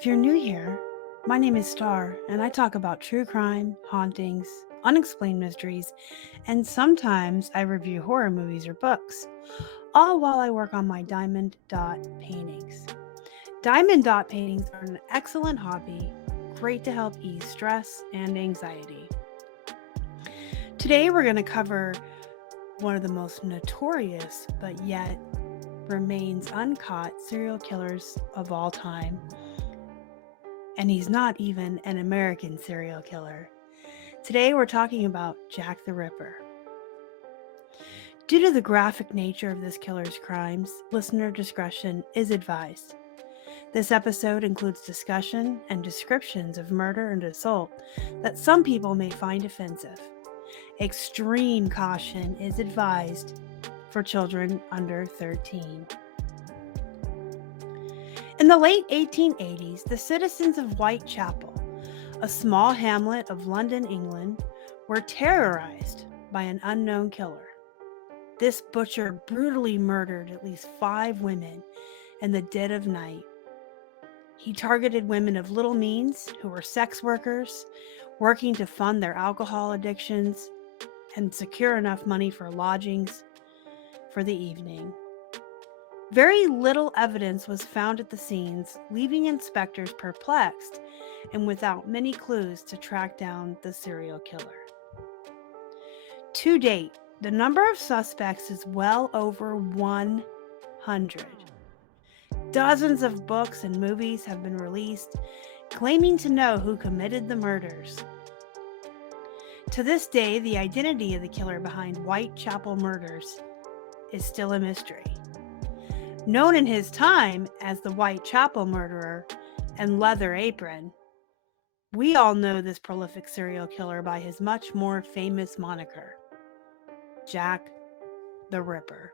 If you're new here, my name is Star, and I talk about true crime, hauntings, unexplained mysteries, and sometimes I review horror movies or books, all while I work on my diamond dot paintings. Diamond dot paintings are an excellent hobby, great to help ease stress and anxiety. Today we're going to cover one of the most notorious but yet remains uncaught serial killers of all time. And he's not even an American serial killer. Today we're talking about Jack the Ripper. Due to the graphic nature of this killer's crimes, listener discretion is advised. This episode includes discussion and descriptions of murder and assault that some people may find offensive. Extreme caution is advised for children under 13. In the late 1880s, the citizens of Whitechapel, a small hamlet of London, England, were terrorized by an unknown killer. This butcher brutally murdered at least 5 women in the dead of night. He targeted women of little means who were sex workers, working to fund their alcohol addictions and secure enough money for lodgings for the evening. Very little evidence was found at the scenes, leaving inspectors perplexed and without many clues to track down the serial killer. To date, the number of suspects is well over 100. Dozens of books and movies have been released, claiming to know who committed the murders. To this day, the identity of the killer behind Whitechapel murders is still a mystery. Known in his time as the Whitechapel Murderer and Leather Apron, we all know this prolific serial killer by his much more famous moniker, Jack the Ripper.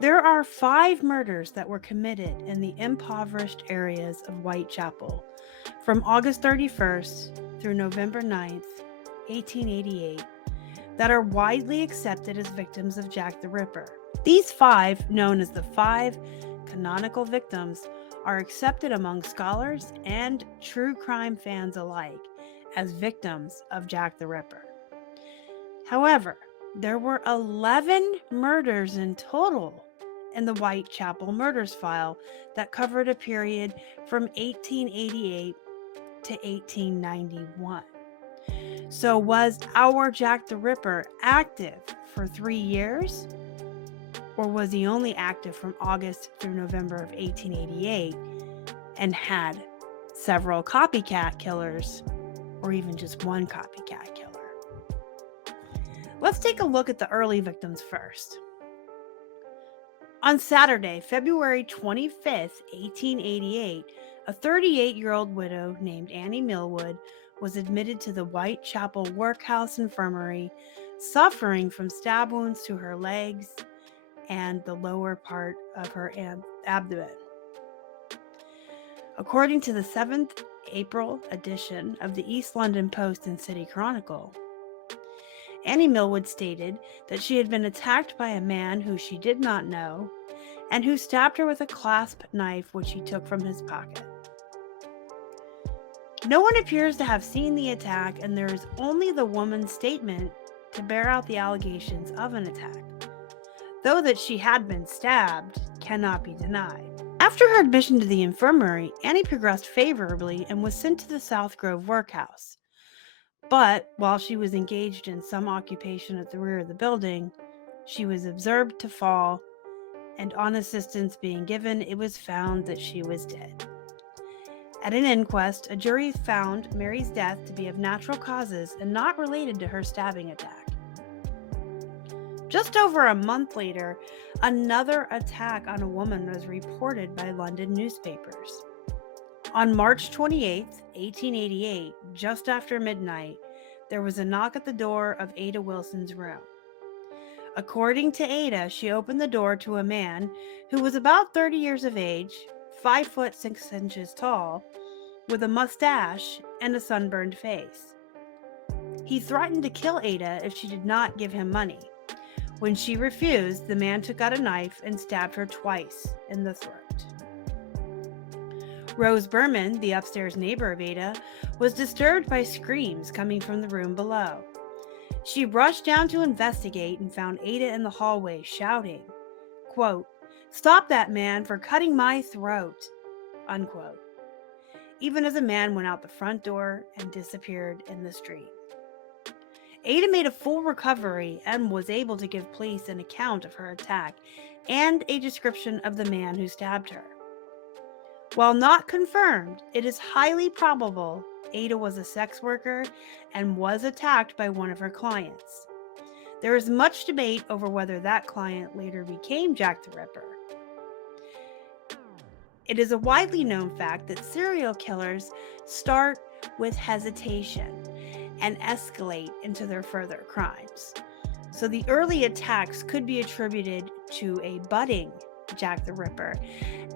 There are 5 murders that were committed in the impoverished areas of Whitechapel from August 31st through November 9th, 1888, that are widely accepted as victims of Jack the Ripper. These 5, known as the 5 canonical victims, are accepted among scholars and true crime fans alike as victims of Jack the Ripper. However, there were 11 murders in total in the Whitechapel murders file that covered a period from 1888 to 1891. So was our Jack the Ripper active for 3 years? Or was he only active from August through November of 1888 and had several copycat killers, or even just one copycat killer? Let's take a look at the early victims first. On Saturday, February 25th, 1888, a 38-year-old widow named Annie Millwood was admitted to the Whitechapel Workhouse Infirmary, suffering from stab wounds to her legs and the lower part of her abdomen. According to the 7th April edition of the East London Post and City Chronicle, Annie Millwood stated that she had been attacked by a man who she did not know and who stabbed her with a clasp knife which he took from his pocket. No one appears to have seen the attack, and there is only the woman's statement to bear out the allegations of an attack, though that she had been stabbed cannot be denied. After her admission to the infirmary, Annie progressed favorably and was sent to the South Grove Workhouse. But while she was engaged in some occupation at the rear of the building, she was observed to fall, and on assistance being given, it was found that she was dead. At an inquest, a jury found Mary's death to be of natural causes and not related to her stabbing attack. Just over a month later, another attack on a woman was reported by London newspapers. On March 28, 1888, just after midnight, there was a knock at the door of Ada Wilson's room. According to Ada, she opened the door to a man who was about 30 years of age, 5 foot 6 inches tall, with a mustache and a sunburned face. He threatened to kill Ada if she did not give him money. When she refused, the man took out a knife and stabbed her twice in the throat. Rose Berman, the upstairs neighbor of Ada, was disturbed by screams coming from the room below. She rushed down to investigate and found Ada in the hallway shouting, quote, "Stop that man for cutting my throat," unquote, even as a man went out the front door and disappeared in the street. Ada made a full recovery and was able to give police an account of her attack and a description of the man who stabbed her. While not confirmed, it is highly probable Ada was a sex worker and was attacked by one of her clients. There is much debate over whether that client later became Jack the Ripper. It is a widely known fact that serial killers start with hesitation and escalate into their further crimes. So the early attacks could be attributed to a budding Jack the Ripper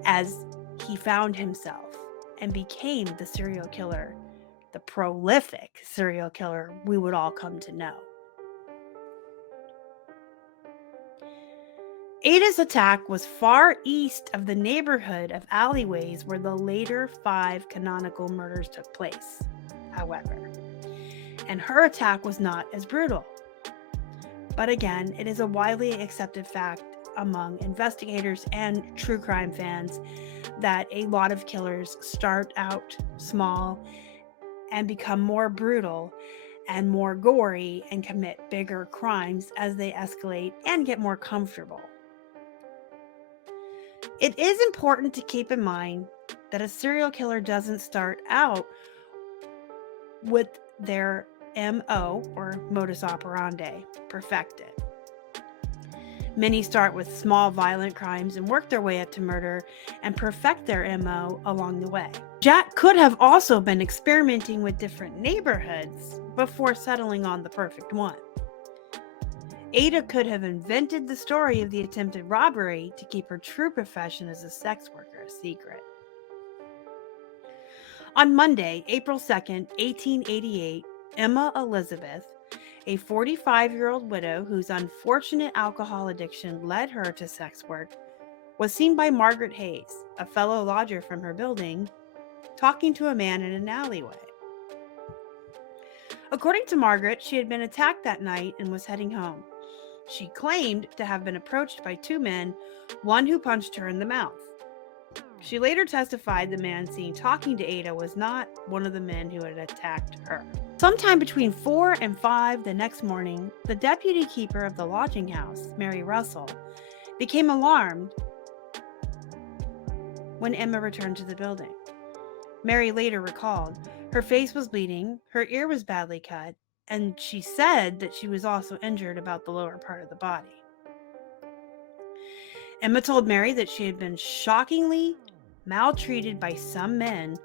as he found himself and became the serial killer, the prolific serial killer we would all come to know. Ada's attack was far east of the neighborhood of alleyways where the later 5 canonical murders took place, however, and her attack was not as brutal. But again, it is a widely accepted fact among investigators and true crime fans that a lot of killers start out small and become more brutal and more gory and commit bigger crimes as they escalate and get more comfortable. It is important to keep in mind that a serial killer doesn't start out with their MO, or modus operandi, perfected. Many start with small violent crimes and work their way up to murder and perfect their MO along the way. Jack could have also been experimenting with different neighborhoods before settling on the perfect one. Ada could have invented the story of the attempted robbery to keep her true profession as a sex worker a secret. On Monday, April 2nd, 1888, Emma Elizabeth, a 45-year-old widow whose unfortunate alcohol addiction led her to sex work, was seen by Margaret Hayes, a fellow lodger from her building, talking to a man in an alleyway. According to Margaret, she had been attacked that night and was heading home. She claimed to have been approached by 2 men, one who punched her in the mouth. She later testified the man seen talking to Ada was not one of the men who had attacked her. Sometime between 4 and 5 the next morning, the deputy keeper of the lodging house, Mary Russell, became alarmed when Emma returned to the building. Mary later recalled her face was bleeding, her ear was badly cut, and she said that she was also injured about the lower part of the body. Emma told Mary that she had been shockingly maltreated by some men,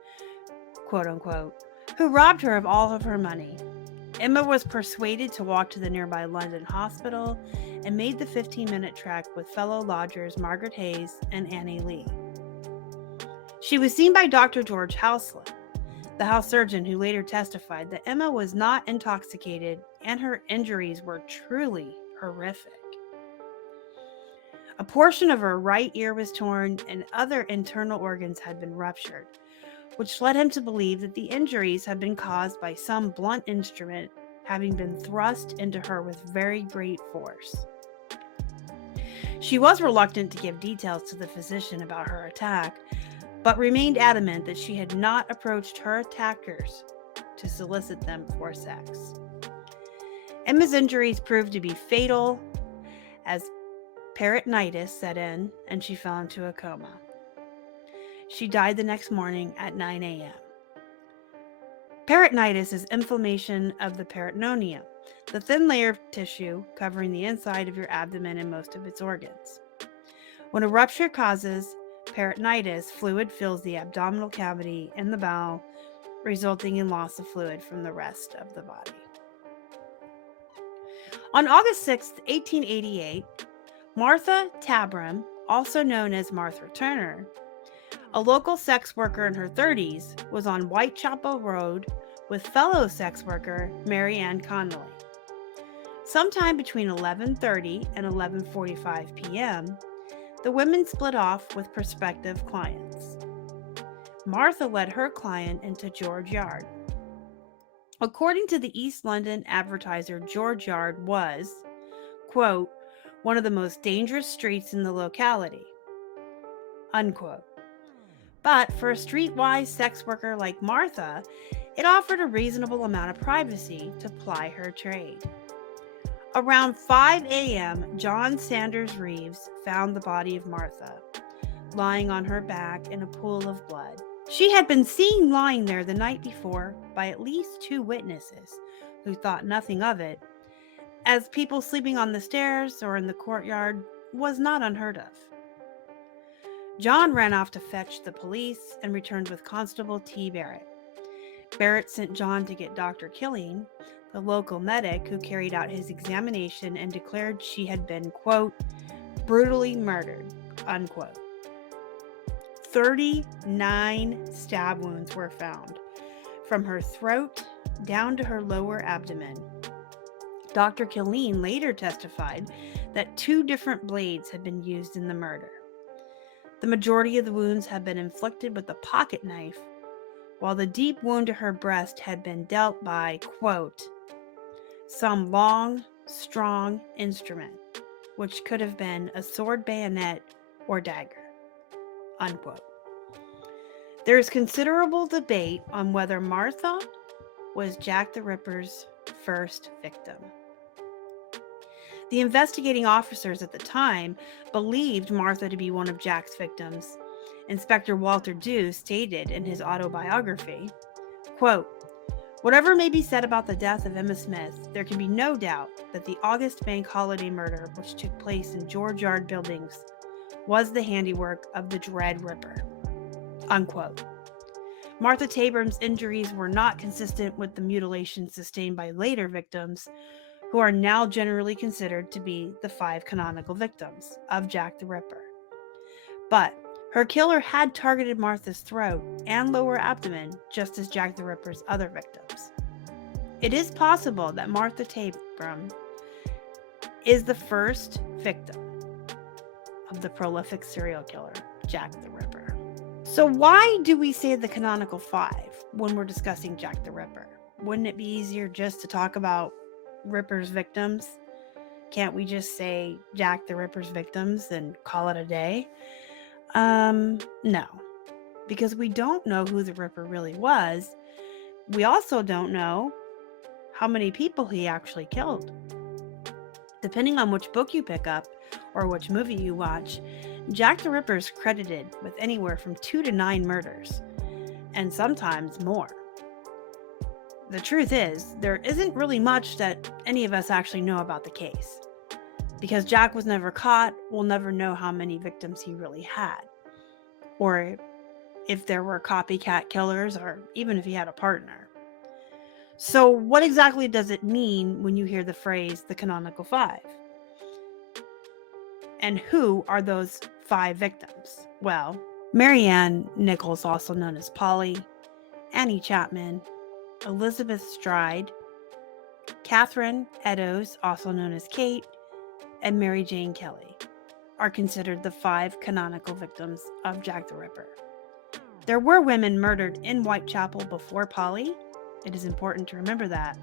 quote unquote, who robbed her of all of her money. Emma was persuaded to walk to the nearby London hospital and made the 15-minute trek with fellow lodgers Margaret Hayes and Annie Lee. She was seen by Dr. George Houslip, the house surgeon, who later testified that Emma was not intoxicated and her injuries were truly horrific. A portion of her right ear was torn and other internal organs had been ruptured, which led him to believe that the injuries had been caused by some blunt instrument having been thrust into her with very great force. She was reluctant to give details to the physician about her attack, but remained adamant that she had not approached her attackers to solicit them for sex. Emma's injuries proved to be fatal as peritonitis set in and she fell into a coma. She died the next morning at 9 a.m. Peritonitis is inflammation of the peritoneum, the thin layer of tissue covering the inside of your abdomen and most of its organs. When a rupture causes peritonitis, fluid fills the abdominal cavity in the bowel, resulting in loss of fluid from the rest of the body. On August 6, 1888, Martha Tabram, also known as Martha Turner, a local sex worker in her 30s, was on Whitechapel Road with fellow sex worker Mary Ann Connolly. Sometime between 11:30 and 11:45 p.m., the women split off with prospective clients. Martha led her client into George Yard. According to the East London Advertiser, George Yard was, quote, one of the most dangerous streets in the locality, unquote. But for a streetwise sex worker like Martha, it offered a reasonable amount of privacy to ply her trade. Around 5 a.m., John Sanders Reeves found the body of Martha, lying on her back in a pool of blood. She had been seen lying there the night before by at least 2 witnesses, who thought nothing of it, as people sleeping on the stairs or in the courtyard was not unheard of. John ran off to fetch the police and returned with Constable T. Barrett. Barrett sent John to get Dr. Killeen, the local medic who carried out his examination and declared she had been, quote, brutally murdered, unquote. 39 stab wounds were found, from her throat down to her lower abdomen. Dr. Killeen later testified that 2 different blades had been used in the murder. The majority of the wounds had been inflicted with a pocket knife, while the deep wound to her breast had been dealt by, quote, some long, strong instrument, which could have been a sword bayonet or dagger, unquote. There is considerable debate on whether Martha was Jack the Ripper's first victim. The investigating officers at the time believed Martha to be one of Jack's victims. Inspector Walter Dew stated in his autobiography, quote, whatever may be said about the death of Emma Smith, there can be no doubt that the August bank holiday murder, which took place in George Yard buildings, was the handiwork of the Dread Ripper, unquote. Martha Taburn's injuries were not consistent with the mutilations sustained by later victims, who are now generally considered to be the 5 canonical victims of Jack the Ripper. But her killer had targeted Martha's throat and lower abdomen, just as Jack the Ripper's other victims. It is possible that Martha Taburn is the first victim of the prolific serial killer, Jack the Ripper. So why do we say the canonical 5 when we're discussing Jack the Ripper? Wouldn't it be easier just to talk about Ripper's victims? Can't we just say Jack the Ripper's victims and call it a day? No, because we don't know who the Ripper really was. We also don't know how many people he actually killed. Depending on which book you pick up or which movie you watch, Jack the Ripper is credited with anywhere from 2 to 9 murders, and sometimes more. The truth is, there isn't really much that any of us actually know about the case. Because Jack was never caught, we'll never know how many victims he really had. Or if there were copycat killers, or even if he had a partner. So what exactly does it mean when you hear the phrase, the canonical 5? And who are those 5 victims? Well, Mary Ann Nichols, also known as Polly, Annie Chapman, Elizabeth Stride, Catherine Eddowes, also known as Kate, and Mary Jane Kelly are considered the 5 canonical victims of Jack the Ripper. There were women murdered in Whitechapel before Polly. It is important to remember that.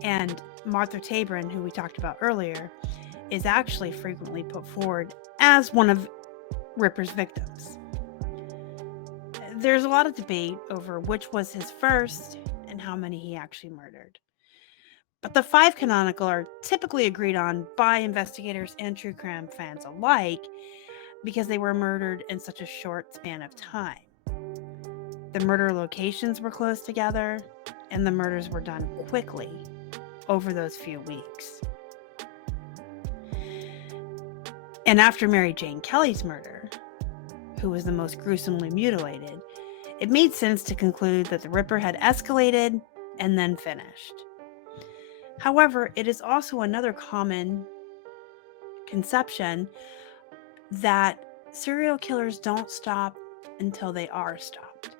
And Martha Taburn, who we talked about earlier, is actually frequently put forward as one of Ripper's victims. There's a lot of debate over which was his first and how many he actually murdered. But the 5 canonical are typically agreed on by investigators and true crime fans alike because they were murdered in such a short span of time. The murder locations were close together, and the murders were done quickly over those few weeks. And after Mary Jane Kelly's murder, who was the most gruesomely mutilated, it made sense to conclude that the Ripper had escalated and then finished. However, it is also another common conception that serial killers don't stop until they are stopped,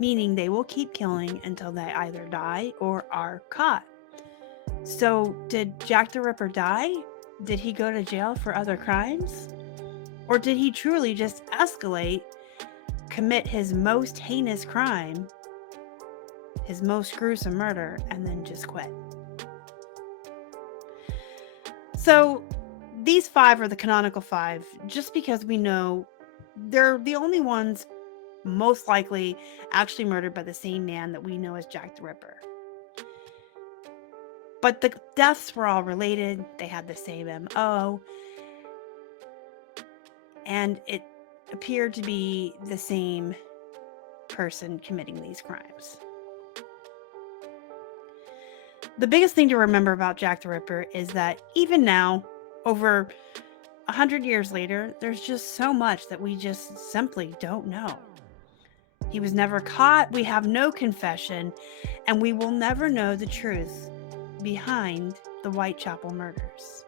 meaning they will keep killing until they either die or are caught. So, did Jack the Ripper die? Did he go to jail for other crimes? Or did he truly just escalate, commit his most heinous crime, his most gruesome murder, and then just quit. So these 5 are the canonical 5 just because we know they're the only ones most likely actually murdered by the same man that we know as Jack the Ripper. But the deaths were all related. They had the same MO. And it appeared to be the same person committing these crimes. The biggest thing to remember about Jack the Ripper is that even now, over 100 years later, there's just so much that we just simply don't know. He was never caught, we have no confession, and we will never know the truth behind the Whitechapel murders.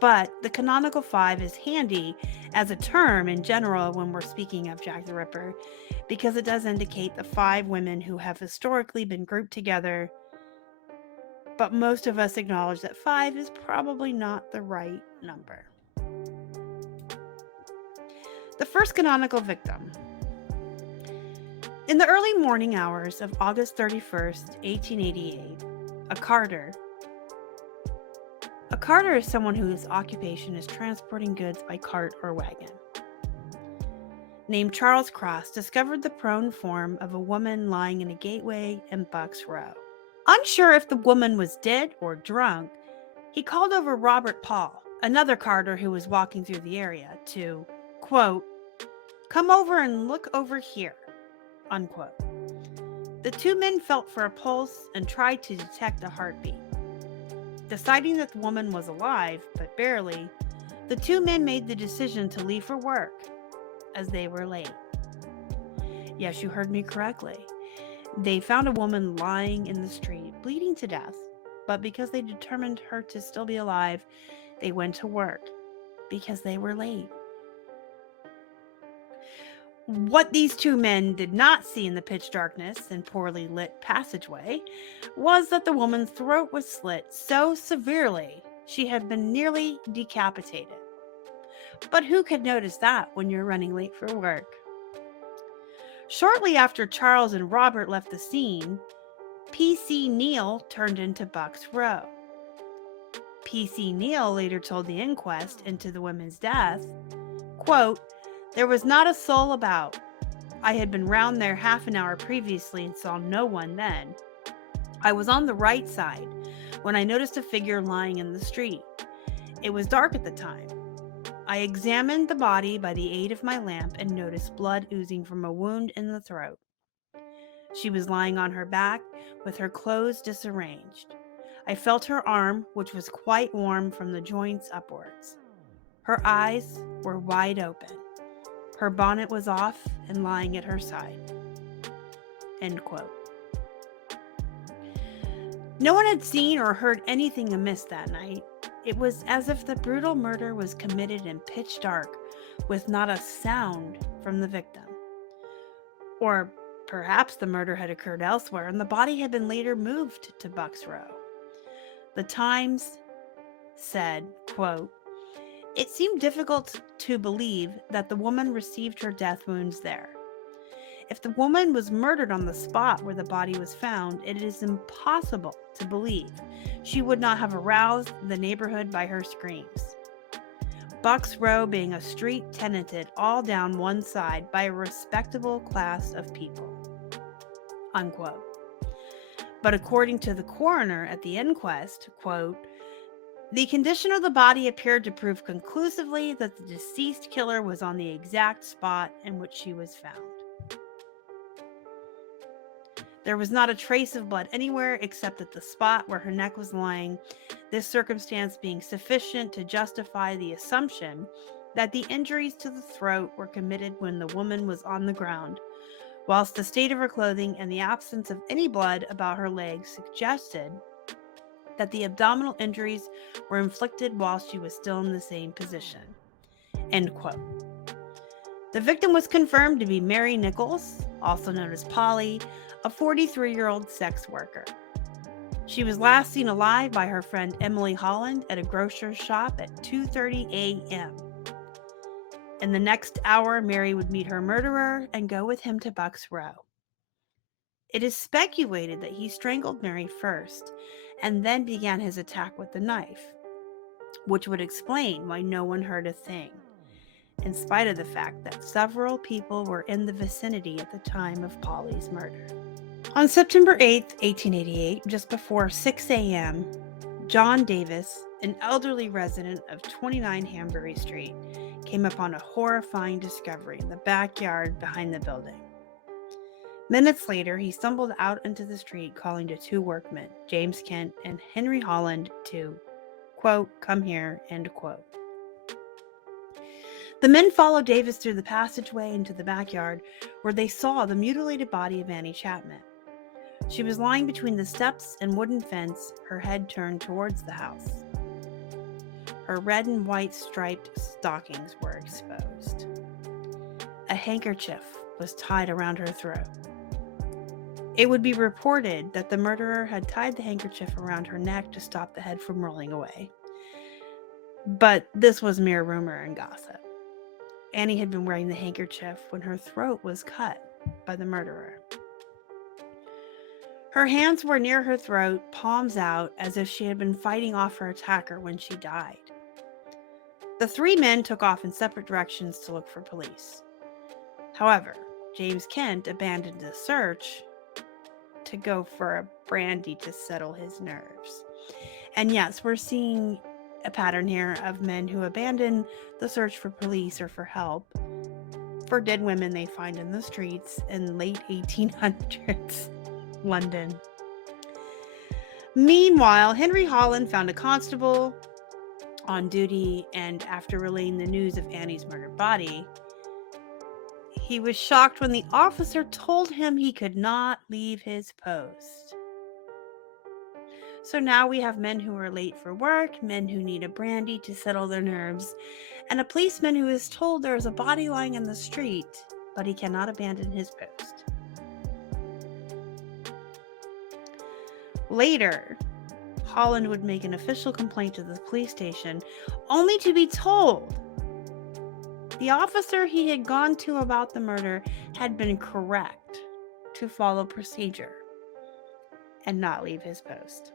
But the canonical 5 is handy as a term in general when we're speaking of Jack the Ripper, because it does indicate the 5 women who have historically been grouped together, but most of us acknowledge that 5 is probably not the right number. The first canonical victim. In the early morning hours of August 31st, 1888, a carter is someone whose occupation is transporting goods by cart or wagon, named Charles Cross, discovered the prone form of a woman lying in a gateway in Bucks Row. Unsure if the woman was dead or drunk, he called over Robert Paul, another carter who was walking through the area, to, quote, "Come over and look over here," unquote. The 2 men felt for a pulse and tried to detect a heartbeat. Deciding that the woman was alive, but barely, the 2 men made the decision to leave for work, as they were late. Yes, you heard me correctly. They found a woman lying in the street, bleeding to death, but because they determined her to still be alive, they went to work, because they were late. What these 2 men did not see in the pitch darkness and poorly lit passageway was that the woman's throat was slit so severely she had been nearly decapitated. But who could notice that when you're running late for work? Shortly after Charles and Robert left the scene, P.C. Neal turned into Bucks Row. P.C. Neal later told the inquest into the women's death, quote, "There was not a soul about. I had been round there half an hour previously and saw no one then. I was on the right side when I noticed a figure lying in the street. It was dark at the time. I examined the body by the aid of my lamp and noticed blood oozing from a wound in the throat. She was lying on her back with her clothes disarranged. I felt her arm, which was quite warm from the joints upwards. Her eyes were wide open. Her bonnet was off and lying at her side." End quote. No one had seen or heard anything amiss that night. It was as if the brutal murder was committed in pitch dark, with not a sound from the victim. Or perhaps the murder had occurred elsewhere and the body had been later moved to Bucks Row. The Times said, quote, "It seemed difficult to believe that the woman received her death wounds there. If the woman was murdered on the spot where the body was found, it is impossible to believe she would not have aroused the neighborhood by her screams. Bucks Row being a street tenanted all down one side by a respectable class of people." Unquote. But according to the coroner at the inquest, quote, "The condition of the body appeared to prove conclusively that the deceased killer was on the exact spot in which she was found. There was not a trace of blood anywhere except at the spot where her neck was lying, this circumstance being sufficient to justify the assumption that the injuries to the throat were committed when the woman was on the ground, whilst the state of her clothing and the absence of any blood about her legs suggested that the abdominal injuries were inflicted while she was still in the same position." End quote. The victim was confirmed to be Mary Nichols, also known as Polly, a 43-year-old sex worker. She was last seen alive by her friend Emily Holland at a grocer's shop at 2:30 a.m. In the next hour, Mary would meet her murderer and go with him to Buck's Row. It is speculated that he strangled Mary first and then began his attack with the knife, which would explain why no one heard a thing, in spite of the fact that several people were in the vicinity at the time of Polly's murder. On September 8, 1888, just before 6 a.m., John Davis, an elderly resident of 29 Hanbury Street, came upon a horrifying discovery in the backyard behind the building. Minutes later, he stumbled out into the street calling to two workmen, James Kent and Henry Holland, to, quote, "come here," end quote. The men followed Davis through the passageway into the backyard, where they saw the mutilated body of Annie Chapman. She was lying between the steps and wooden fence, her head turned towards the house. Her red and white striped stockings were exposed. A handkerchief was tied around her throat. It would be reported that the murderer had tied the handkerchief around her neck to stop the head from rolling away. But this was mere rumor and gossip. Annie had been wearing the handkerchief when her throat was cut by the murderer. Her hands were near her throat, palms out, as if she had been fighting off her attacker when she died. The three men took off in separate directions to look for police. However, James Kent abandoned the search to go for a brandy to settle his nerves. And yes, we're seeing a pattern here of men who abandon the search for police or for help for dead women they find in the streets in late 1800s London. Meanwhile, Henry Holland found a constable on duty, and after relaying the news of Annie's murdered body, he was shocked when the officer told him he could not leave his post. So now we have men who are late for work, men who need a brandy to settle their nerves, and a policeman who is told there is a body lying in the street, but he cannot abandon his post. Later, Holland would make an official complaint to the police station, only to be told the officer he had gone to about the murder had been correct to follow procedure and not leave his post.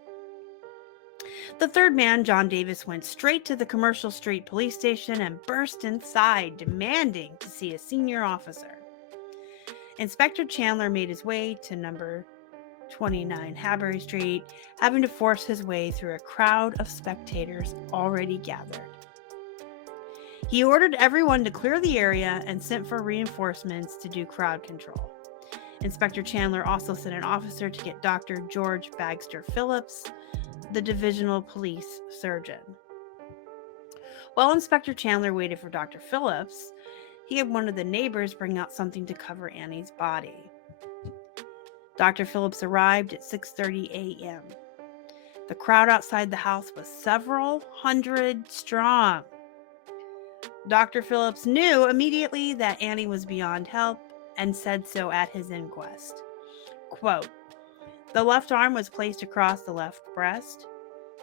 The third man, John Davis, went straight to the Commercial Street police station and burst inside, demanding to see a senior officer. Inspector Chandler made his way to number 29 Hanbury Street, having to force his way through a crowd of spectators already gathered. He ordered everyone to clear the area and sent for reinforcements to do crowd control. Inspector Chandler also sent an officer to get Dr. George Bagster Phillips, the divisional police surgeon. While Inspector Chandler waited for Dr. Phillips, he had one of the neighbors bring out something to cover Annie's body. Dr. Phillips arrived at 6:30 a.m. The crowd outside the house was several hundred strong. Dr. Phillips knew immediately that Annie was beyond help and said so at his inquest. Quote, "The left arm was placed across the left breast.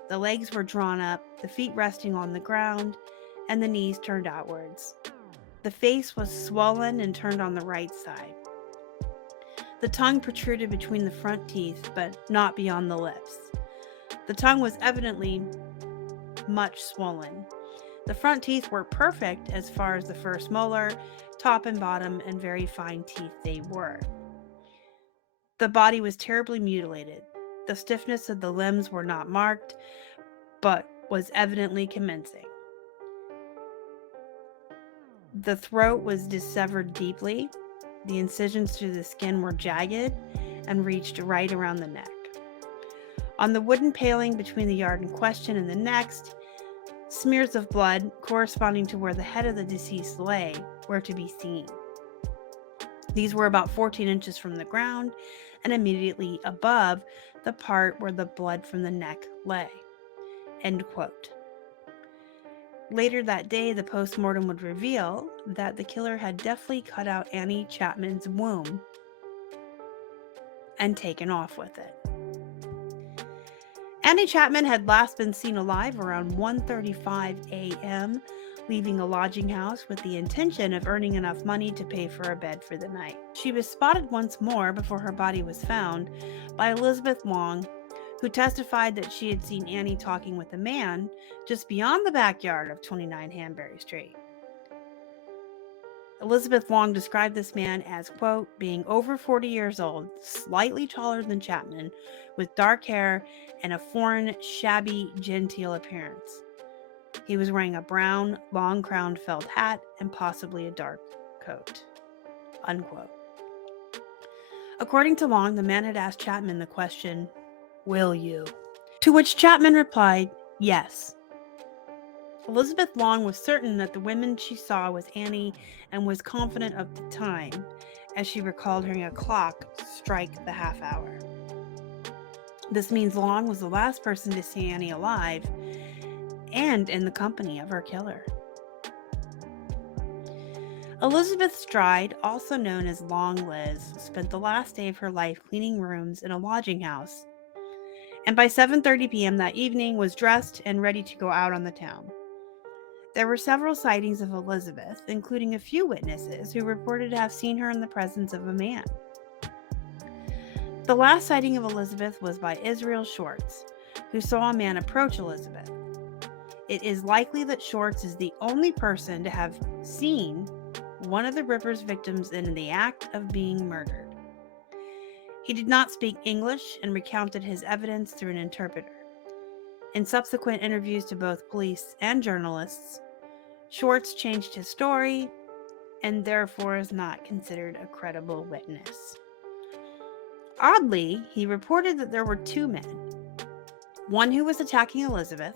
The legs were drawn up, the feet resting on the ground, and the knees turned outwards. The face was swollen and turned on the right side. The tongue protruded between the front teeth, but not beyond the lips. The tongue was evidently much swollen. The front teeth were perfect as far as the first molar, top and bottom, and very fine teeth they were. The body was terribly mutilated. The stiffness of the limbs were not marked, but was evidently commencing. The throat was dissevered deeply. The incisions through the skin were jagged and reached right around the neck. On the wooden paling between the yard in question and the next, smears of blood corresponding to where the head of the deceased lay were to be seen. These were about 14 inches from the ground and immediately above the part where the blood from the neck lay." End quote. Later that day, the postmortem would reveal that the killer had deftly cut out Annie Chapman's womb and taken off with it. Annie Chapman had last been seen alive around 1:35 a.m. leaving a lodging house with the intention of earning enough money to pay for a bed for the night. She was spotted once more before her body was found by Elizabeth Long, who testified that she had seen Annie talking with a man just beyond the backyard of 29 Hanbury Street. Elizabeth Long described this man as, quote, being over 40 years old, slightly taller than Chapman, with dark hair and a foreign, shabby, genteel appearance. He was wearing a brown, long-crowned felt hat and possibly a dark coat, unquote. According to Long, the man had asked Chapman the question, "Will you?" To which Chapman replied, "Yes." Elizabeth Long was certain that the woman she saw was Annie and was confident of the time, as she recalled hearing a clock strike the half hour. This means Long was the last person to see Annie alive and in the company of her killer. Elizabeth Stride, also known as Long Liz, spent the last day of her life cleaning rooms in a lodging house, and by 7:30 p.m. that evening was dressed and ready to go out on the town. There were several sightings of Elizabeth, including a few witnesses who reported to have seen her in the presence of a man. The last sighting of Elizabeth was by Israel Shorts, who saw a man approach Elizabeth. It is likely that Shorts is the only person to have seen one of the Ripper's victims in the act of being murdered. He did not speak English and recounted his evidence through an interpreter. In subsequent interviews to both police and journalists, Shorts changed his story and therefore is not considered a credible witness. Oddly, he reported that there were two men, one who was attacking Elizabeth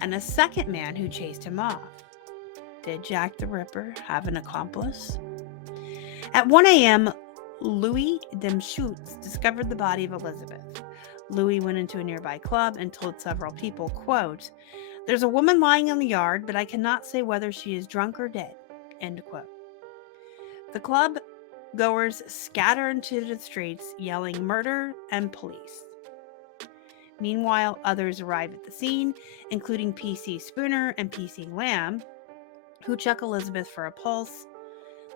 and a second man who chased him off. Did Jack the Ripper have an accomplice? At 1 a.m., Louis Demschutz discovered the body of Elizabeth. Louis went into a nearby club and told several people, quote, "There's a woman lying in the yard, but I cannot say whether she is drunk or dead," end quote. The club goers scatter into the streets, yelling murder and police. Meanwhile, others arrive at the scene, including P.C. Spooner and P.C. Lamb, who check Elizabeth for a pulse.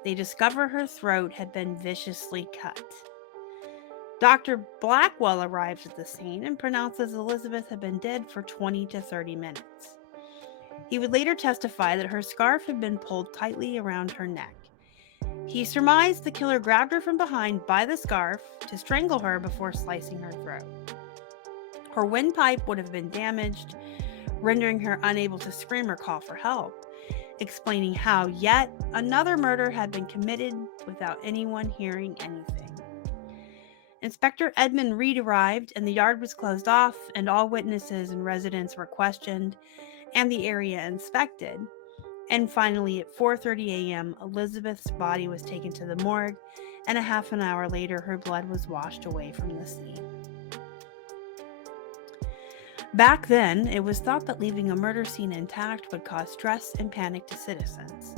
They discover her throat had been viciously cut. Dr. Blackwell arrives at the scene and pronounces Elizabeth had been dead for 20 to 30 minutes. He would later testify that her scarf had been pulled tightly around her neck. He surmised the killer grabbed her from behind by the scarf to strangle her before slicing her throat. Her windpipe would have been damaged, rendering her unable to scream or call for help, explaining how yet another murder had been committed without anyone hearing anything. Inspector Edmund Reed arrived, and the yard was closed off, and all witnesses and residents were questioned, and the area inspected. And finally, at 4:30 a.m., Elizabeth's body was taken to the morgue, and a half an hour later, her blood was washed away from the scene. Back then, it was thought that leaving a murder scene intact would cause stress and panic to citizens.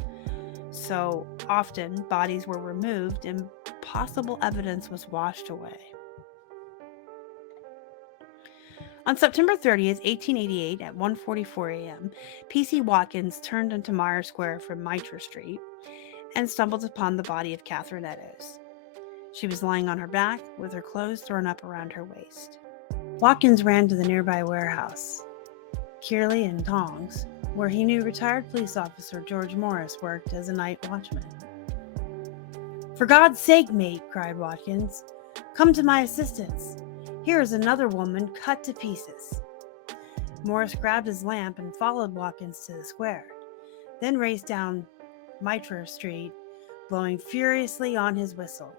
So often, bodies were removed and possible evidence was washed away. On September 30th, 1888, at 1:44 a.m., P.C. Watkins turned into Myer Square from Mitre Street and stumbled upon the body of Catherine Eddowes. She was lying on her back with her clothes thrown up around her waist. Watkins ran to the nearby warehouse, Kearley and Tongs, where he knew retired police officer George Morris worked as a night watchman. "For God's sake, mate," cried Watkins, "come to my assistance. Here is another woman cut to pieces." Morris grabbed his lamp and followed Watkins to the square, then raced down Mitre Street, blowing furiously on his whistle.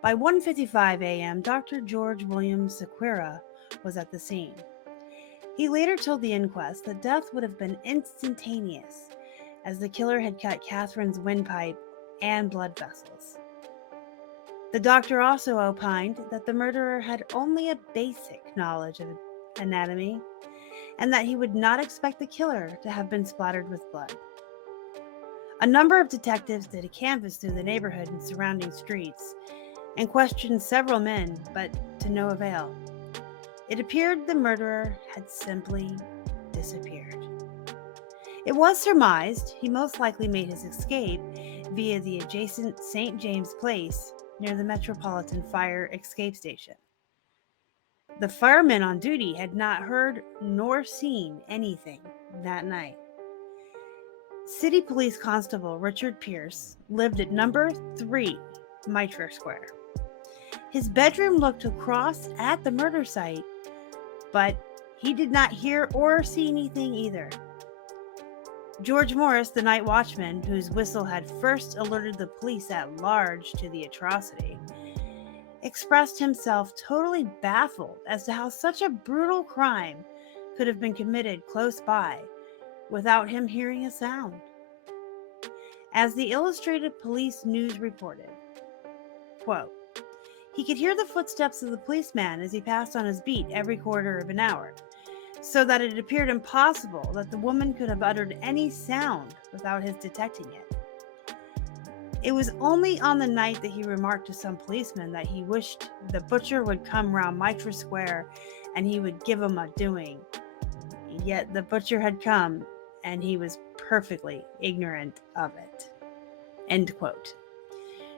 By 1:55 a.m., Dr. George William Sequeira was at the scene. He later told the inquest that death would have been instantaneous, as the killer had cut Catherine's windpipe and blood vessels. The doctor also opined that the murderer had only a basic knowledge of anatomy, and that he would not expect the killer to have been splattered with blood. A number of detectives did a canvass through the neighborhood and surrounding streets, and questioned several men, but to no avail. It appeared the murderer had simply disappeared. It was surmised he most likely made his escape via the adjacent St. James Place near the Metropolitan Fire Escape Station. The firemen on duty had not heard nor seen anything that night. City Police Constable Richard Pierce lived at number 3 Mitre Square. His bedroom looked across at the murder site, but he did not hear or see anything either. George Morris, the night watchman, whose whistle had first alerted the police at large to the atrocity, expressed himself totally baffled as to how such a brutal crime could have been committed close by without him hearing a sound. As the Illustrated Police News reported, quote, he could hear the footsteps of the policeman as he passed on his beat every quarter of an hour, so that it appeared impossible that the woman could have uttered any sound without his detecting it. It was only on the night that he remarked to some policemen that he wished the butcher would come round Mitre Square and he would give him a doing. Yet the butcher had come and he was perfectly ignorant of it. End quote.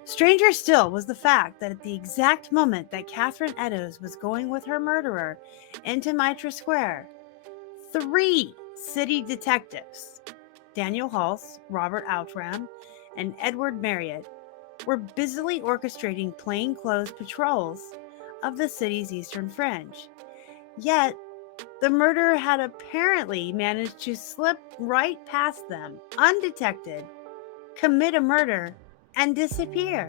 Stranger still was the fact that at the exact moment that Catherine Eddowes was going with her murderer into Mitre Square, 3 city detectives, Daniel Hulse, Robert Outram, and Edward Marriott, were busily orchestrating plainclothes patrols of the city's eastern fringe. Yet, the murderer had apparently managed to slip right past them, undetected, commit a murder, and disappear.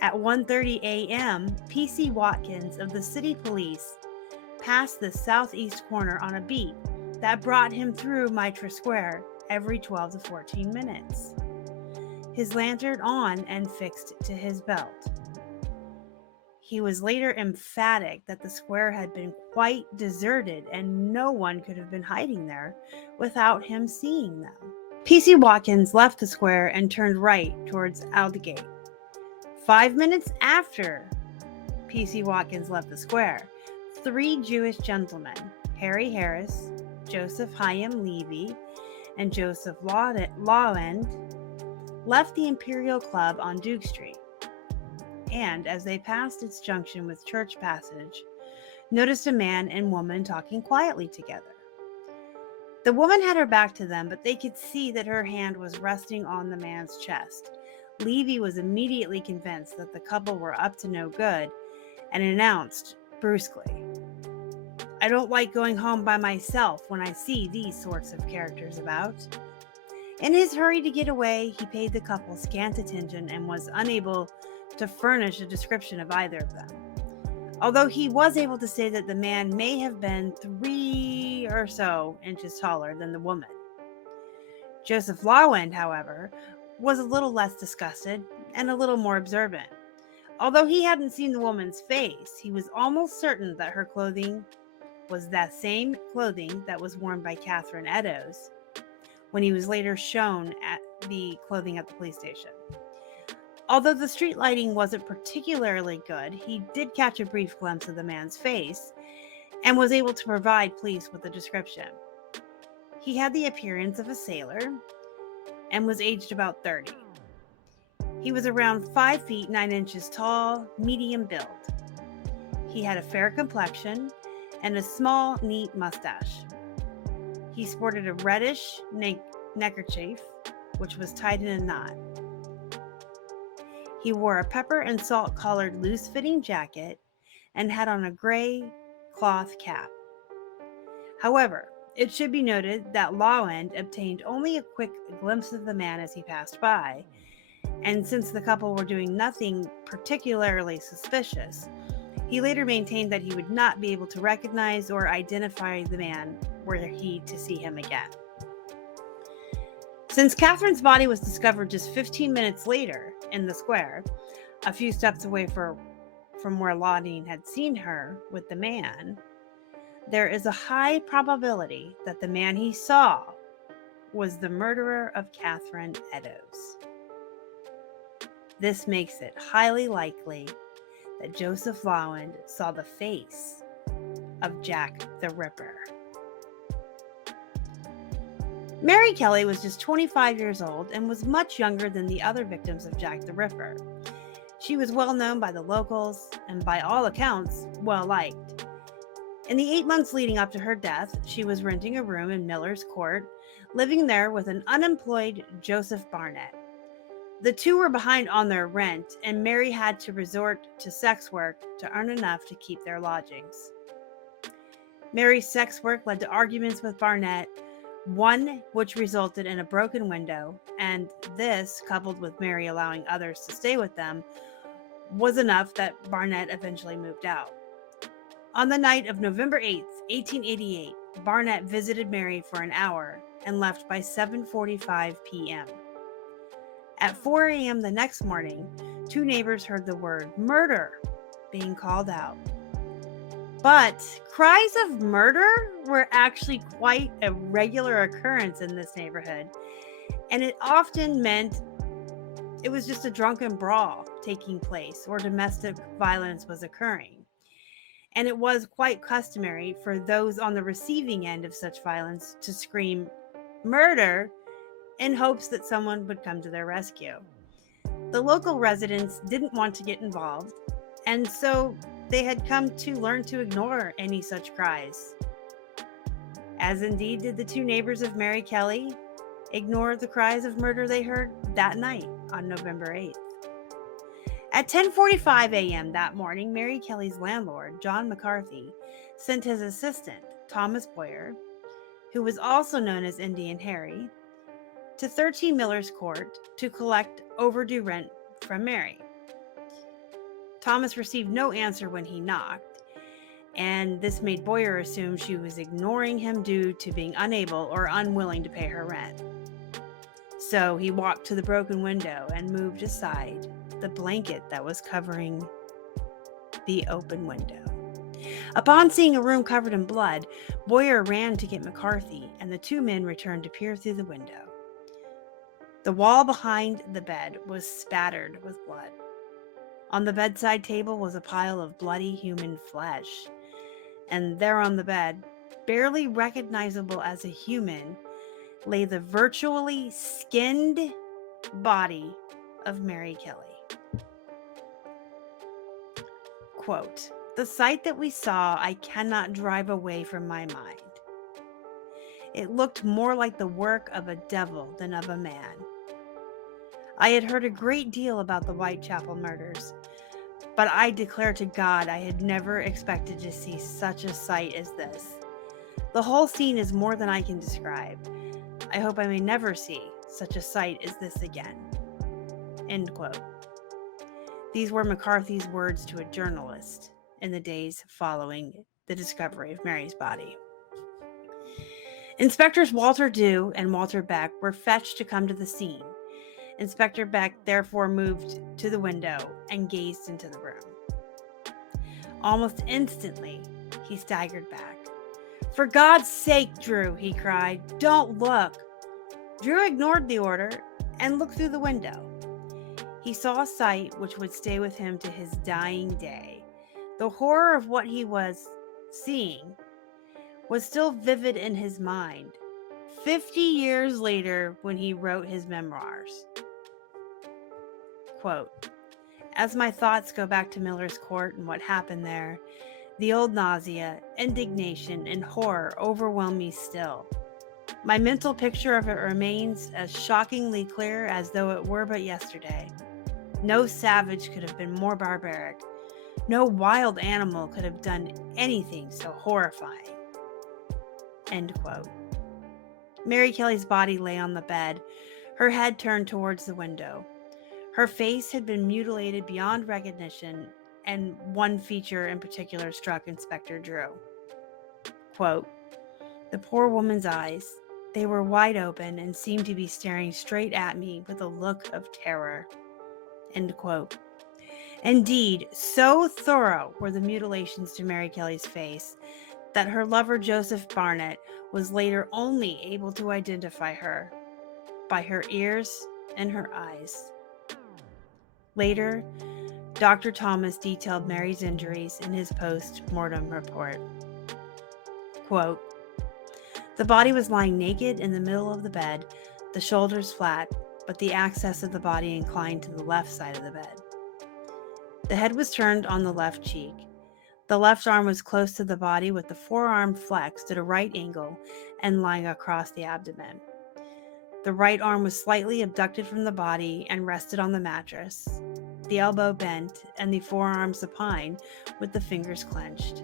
At 1:30 a.m., P.C. Watkins of the city police passed the southeast corner on a beat that brought him through Mitre Square every 12 to 14 minutes, his lantern on and fixed to his belt. He was later emphatic that the square had been quite deserted and no one could have been hiding there without him seeing them. P.C. Watkins left the square and turned right towards Aldgate. 5 minutes after P.C. Watkins left the square, 3 Jewish gentlemen, Harry Harris, Joseph Chaim Levy, and Joseph Lawend, left the Imperial Club on Duke Street, and as they passed its junction with Church Passage, noticed a man and woman talking quietly together. The woman had her back to them, but they could see that her hand was resting on the man's chest. Levy was immediately convinced that the couple were up to no good and announced brusquely, "I don't like going home by myself when I see these sorts of characters about." In his hurry to get away, he paid the couple scant attention and was unable to furnish a description of either of them, although he was able to say that the man may have been 3 or so inches taller than the woman. Joseph Lawend, however, was a little less disgusted and a little more observant. Although he hadn't seen the woman's face, he was almost certain that her clothing was that same clothing that was worn by Catherine Eddowes when he was later shown at the clothing at the police station. Although the street lighting wasn't particularly good, he did catch a brief glimpse of the man's face and was able to provide police with a description. He had the appearance of a sailor and was aged about 30. He was around 5 feet 9 inches tall, medium build. He had a fair complexion and a small, neat mustache. He sported a reddish neckerchief, which was tied in a knot. He wore a pepper and salt collared loose-fitting jacket and had on a gray cloth cap. However, it should be noted that Lawend obtained only a quick glimpse of the man as he passed by, and since the couple were doing nothing particularly suspicious, he later maintained that he would not be able to recognize or identify the man were he to see him again. Since Catherine's body was discovered just 15 minutes later in the square, a few steps away from where Lawend had seen her with the man, there is a high probability that the man he saw was the murderer of Catherine Eddowes. This makes it highly likely that Joseph Lawend saw the face of Jack the Ripper. Mary Kelly was just 25 years old and was much younger than the other victims of Jack the Ripper. She was well known by the locals and, by all accounts, well liked. In the 8 months leading up to her death, she was renting a room in Miller's Court, living there with an unemployed Joseph Barnett. The two were behind on their rent, and Mary had to resort to sex work to earn enough to keep their lodgings. Mary's sex work led to arguments with Barnett, one which resulted in a broken window, and this, coupled with Mary allowing others to stay with them, was enough that Barnett eventually moved out. On the night of November 8th, 1888, Barnett visited Mary for an hour and left by 7:45 p.m. At 4 a.m. the next morning, two neighbors heard the word "murder" being called out. But cries of murder were actually quite a regular occurrence in this neighborhood, and it often meant it was just a drunken brawl taking place or domestic violence was occurring. And it was quite customary for those on the receiving end of such violence to scream "murder" in hopes that someone would come to their rescue. The local residents didn't want to get involved, and so they had come to learn to ignore any such cries. As indeed did the two neighbors of Mary Kelly ignore the cries of murder they heard that night on November 8th. At 10:45 a.m. that morning, Mary Kelly's landlord, John McCarthy, sent his assistant, Thomas Boyer, who was also known as Indian Harry, to 13 Miller's Court to collect overdue rent from Mary. Thomas received no answer when he knocked, and this made Boyer assume she was ignoring him due to being unable or unwilling to pay her rent. So he walked to the broken window and moved aside the blanket that was covering the open window. Upon seeing a room covered in blood, Boyer ran to get McCarthy, and the two men returned to peer through the window. The wall behind the bed was spattered with blood. On the bedside table was a pile of bloody human flesh, and there on the bed, barely recognizable as a human, lay the virtually skinned body of Mary Kelly. Quote, "The sight that we saw I cannot drive away from my mind. It looked more like the work of a devil than of a man. I had heard a great deal about the Whitechapel murders, but I declare to God I had never expected to see such a sight as this. The whole scene is more than I can describe. I hope I may never see such a sight as this again." End quote. These were McCarthy's words to a journalist in the days following the discovery of Mary's body. Inspectors Walter Dew and Walter Beck were fetched to come to the scene. Inspector Beck therefore moved to the window and gazed into the room. Almost instantly, he staggered back. "For God's sake, Drew," he cried, "don't look." Drew ignored the order and looked through the window. He saw a sight which would stay with him to his dying day. The horror of what he was seeing was still vivid in his mind 50 years later when he wrote his memoirs. Quote, "As my thoughts go back to Miller's Court and what happened there, the old nausea, indignation, and horror overwhelm me still. My mental picture of it remains as shockingly clear as though it were but yesterday. No savage could have been more barbaric. No wild animal could have done anything so horrifying." End quote. Mary Kelly's body lay on the bed, her head turned towards the window. Her face had been mutilated beyond recognition, and one feature in particular struck Inspector Drew. Quote, "The poor woman's eyes, they were wide open and seemed to be staring straight at me with a look of terror." End quote. Indeed, so thorough were the mutilations to Mary Kelly's face that her lover Joseph Barnett was later only able to identify her by her ears and her eyes. Later, Dr. Thomas detailed Mary's injuries in his post-mortem report. Quote, The body was lying naked in the middle of the bed, the shoulders flat, but the axis of the body inclined to the left side of the bed. The head was turned on the left cheek. The left arm was close to the body with the forearm flexed at a right angle and lying across the abdomen. The right arm was slightly abducted from the body and rested on the mattress, the elbow bent and the forearm supine with the fingers clenched.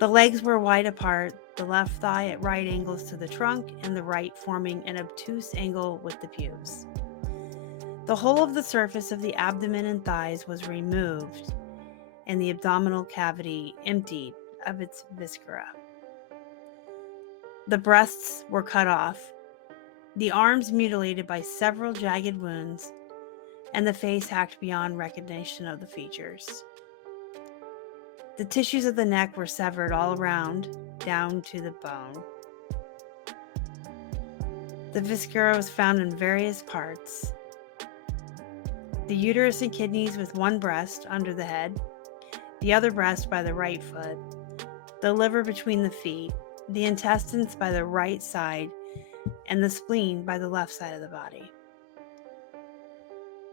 The legs were wide apart, the left thigh at right angles to the trunk and the right forming an obtuse angle with the pubes. The whole of the surface of the abdomen and thighs was removed and the abdominal cavity emptied of its viscera. The breasts were cut off, the arms mutilated by several jagged wounds, and the face hacked beyond recognition of the features. The tissues of the neck were severed all around, down to the bone. The viscera was found in various parts. The uterus and kidneys with one breast under the head, the other breast by the right foot, the liver between the feet, the intestines by the right side, and the spleen by the left side of the body.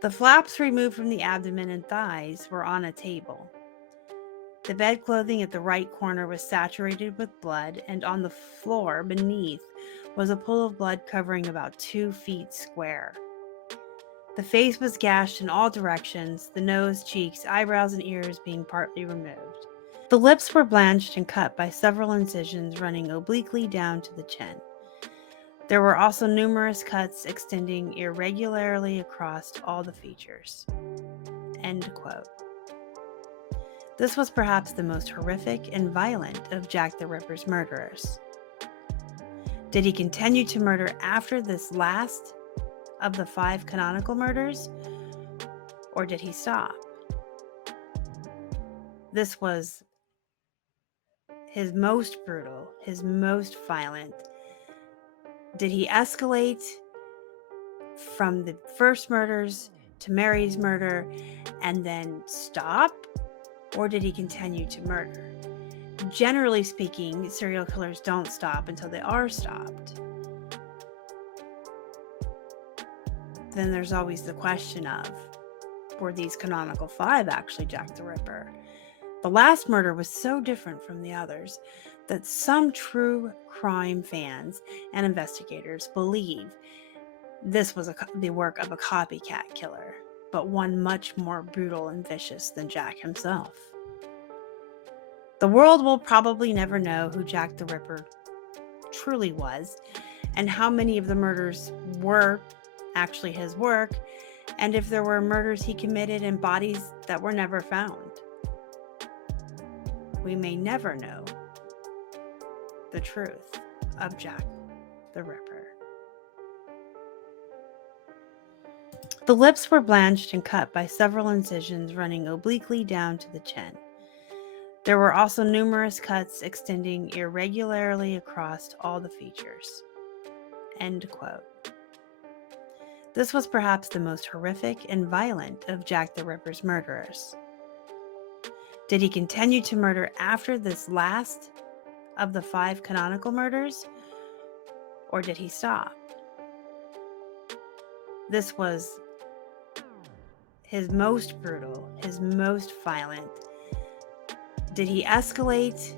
The flaps removed from the abdomen and thighs were on a table. The bed clothing at the right corner was saturated with blood, and on the floor beneath was a pool of blood covering about 2 feet square. The face was gashed in all directions, the nose, cheeks, eyebrows, and ears being partly removed. The lips were blanched and cut by several incisions running obliquely down to the chin. There were also numerous cuts extending irregularly across all the features. End quote. This was perhaps the most horrific and violent of Jack the Ripper's murderers. Did he continue to murder after this last of the 5 canonical murders, or did he stop? This was his most brutal, his most violent. Did he escalate from the first murders to Mary's murder and then stop? Or did he continue to murder? Generally speaking, serial killers don't stop until they are stopped. Then there's always the question of, were these canonical 5 actually Jack the Ripper? The last murder was so different from the others that some true crime fans and investigators believe this was the work of a copycat killer, but one much more brutal and vicious than Jack himself. The world will probably never know who Jack the Ripper truly was, and how many of the murders were actually his work, and if there were murders he committed and bodies that were never found. We may never know the truth of Jack the Ripper. The lips were blanched and cut by several incisions running obliquely down to the chin. There were also numerous cuts extending irregularly across all the features. End quote. This was perhaps the most horrific and violent of Jack the Ripper's murderers. Did he continue to murder after this last of the 5 canonical murders, or did he stop? This was his most brutal, his most violent. Did he escalate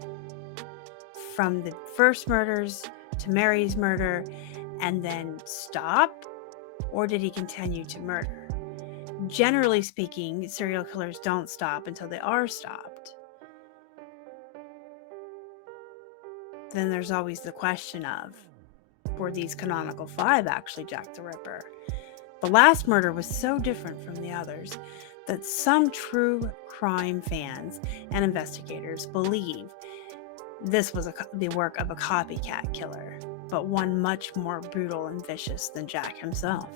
from the first murders to Mary's murder and then stop? Or did he continue to murder? Generally speaking, serial killers don't stop until they are stopped. Then there's always the question of, were these canonical 5 actually Jack the Ripper? The last murder was so different from the others that some true crime fans and investigators believe this was the work of a copycat killer, but one much more brutal and vicious than Jack himself.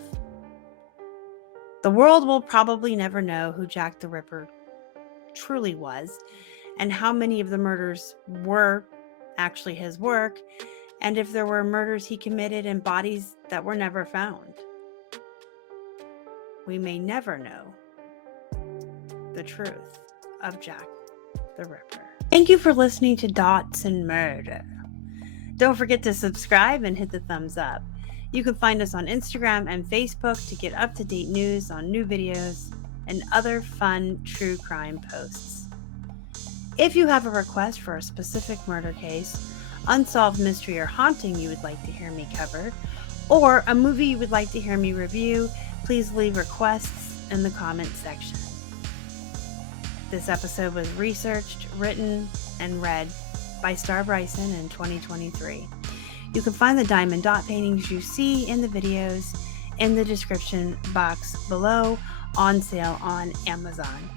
The world will probably never know who Jack the Ripper truly was, and how many of the murders were actually his work, and if there were murders he committed and bodies that were never found. We may never know the truth of Jack the Ripper. Thank you for listening to Dots and Murder. Don't forget to subscribe and hit the thumbs up. You can find us on Instagram and Facebook to get up-to-date news on new videos and other fun true crime posts. If you have a request for a specific murder case, unsolved mystery or haunting you would like to hear me cover, or a movie you would like to hear me review, please leave requests in the comments section. This episode was researched, written, and read by Star Bryson in 2023. You can find the diamond dot paintings you see in the videos in the description box below, on sale on Amazon.